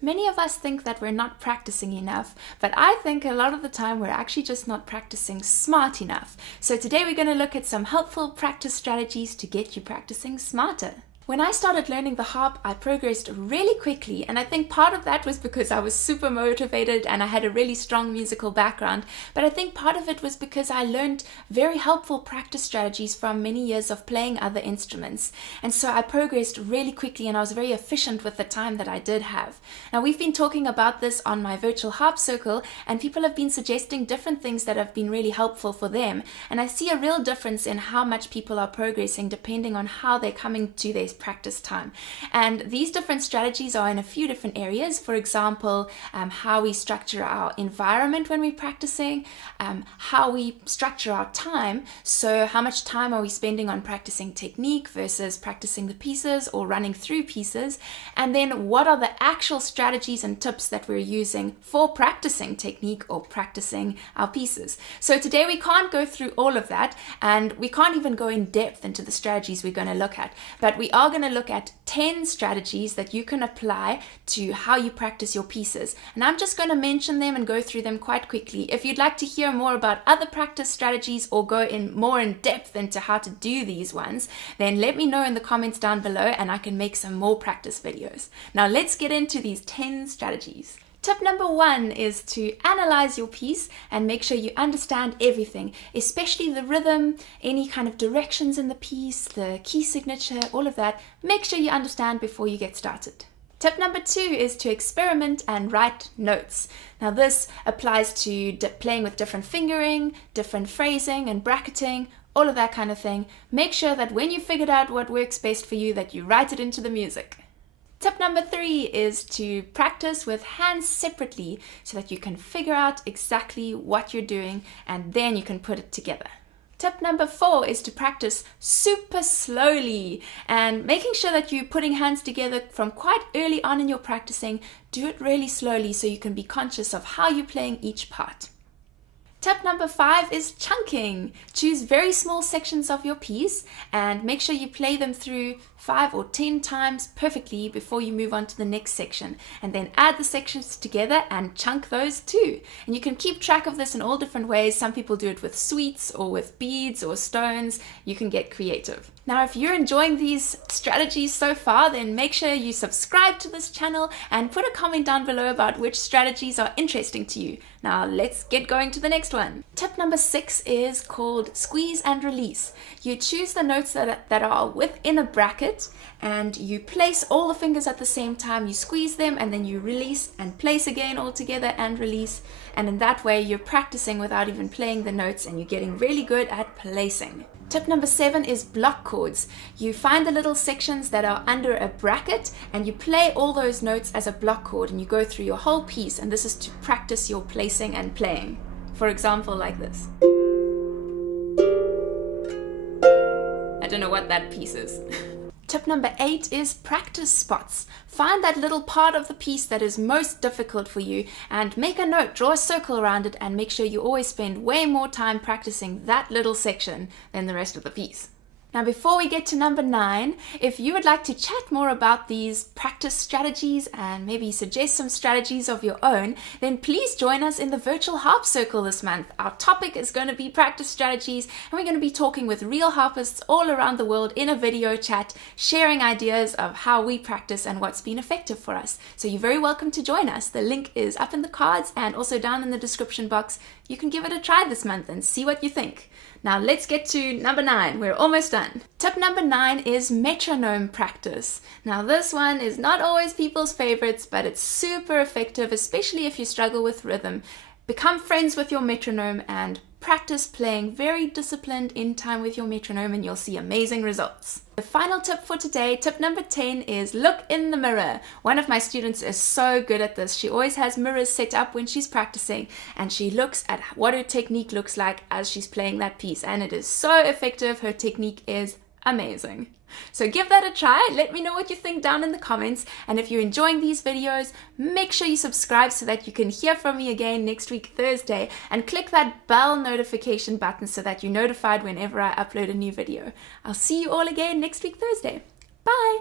Many of us think that we're not practicing enough, but I think a lot of the time we're actually just not practicing smart enough. So today we're going to look at some helpful practice strategies to get you practicing smarter. When I started learning the harp, I progressed really quickly, and I think part of that was because I was super motivated and I had a really strong musical background, but I think part of it was because I learned very helpful practice strategies from many years of playing other instruments. And so I progressed really quickly and I was very efficient with the time that I did have. Now we've been talking about this on my virtual harp circle, and people have been suggesting different things that have been really helpful for them, and I see a real difference in how much people are progressing depending on how they're coming to their practice time. And these different strategies are in a few different areas. For example, how we structure our environment when we're practicing, how we structure our time. So how much time are we spending on practicing technique versus practicing the pieces or running through pieces? And then what are the actual strategies and tips that we're using for practicing technique or practicing our pieces? So today we can't go through all of that, and we can't even go in depth into the strategies we're going to look at, but we are going to look at 10 strategies that you can apply to how you practice your pieces. And I'm just going to mention them and go through them quite quickly. If you'd like to hear more about other practice strategies or go in more in depth into how to do these ones, then let me know in the comments down below and I can make some more practice videos. Now let's get into these 10 strategies. Tip number 1 is to analyze your piece and make sure you understand everything, especially the rhythm, any kind of directions in the piece, the key signature, all of that. Make sure you understand before you get started. Tip number 2 is to experiment and write notes. Now this applies to playing with different fingering, different phrasing and bracketing, all of that kind of thing. Make sure that when you figured out what works best for you, that you write it into the music. Tip number 3 is to practice with hands separately so that you can figure out exactly what you're doing and then you can put it together. Tip number 4 is to practice super slowly and making sure that you're putting hands together from quite early on in your practicing. Do it really slowly so you can be conscious of how you're playing each part. Tip number 5 is chunking. Choose very small sections of your piece and make sure you play them through 5 or 10 times perfectly before you move on to the next section, and then add the sections together and chunk those too. And you can keep track of this in all different ways. Some people do it with sweets or with beads or stones. You can get creative. Now, if you're enjoying these strategies so far, then make sure you subscribe to this channel and put a comment down below about which strategies are interesting to you. Now, let's get going to the next one. Tip number 6 is called squeeze and release. You choose the notes that are within a bracket and you place all the fingers at the same time. You squeeze them and then you release and place again all together and release. And in that way, you're practicing without even playing the notes and you're getting really good at placing. Tip number 7 is block chords. You find the little sections that are under a bracket and you play all those notes as a block chord and you go through your whole piece, and this is to practice your placing and playing. For example, like this. I don't know what that piece is. Tip number 8 is practice spots. Find that little part of the piece that is most difficult for you and make a note, draw a circle around it, and make sure you always spend way more time practicing that little section than the rest of the piece. Now, before we get to number 9, if you would like to chat more about these practice strategies and maybe suggest some strategies of your own, then please join us in the virtual harp circle this month. Our topic is going to be practice strategies, and we're going to be talking with real harpists all around the world in a video chat, sharing ideas of how we practice and what's been effective for us. So you're very welcome to join us. The link is up in the cards and also down in the description box. You can give it a try this month and see what you think. Now let's get to number 9. We're almost done. Tip number 9 is metronome practice. Now this one is not always people's favorites, but it's super effective, especially if you struggle with rhythm. Become friends with your metronome and practice playing very disciplined in time with your metronome and you'll see amazing results. The final tip for today, tip number 10, is look in the mirror. One of my students is so good at this. She always has mirrors set up when she's practicing and she looks at what her technique looks like as she's playing that piece, and it is so effective. Her technique is amazing. So give that a try. Let me know what you think down in the comments, and if you're enjoying these videos, make sure you subscribe so that you can hear from me again next week Thursday, and click that bell notification button so that you're notified whenever I upload a new video. I'll see you all again next week Thursday. Bye!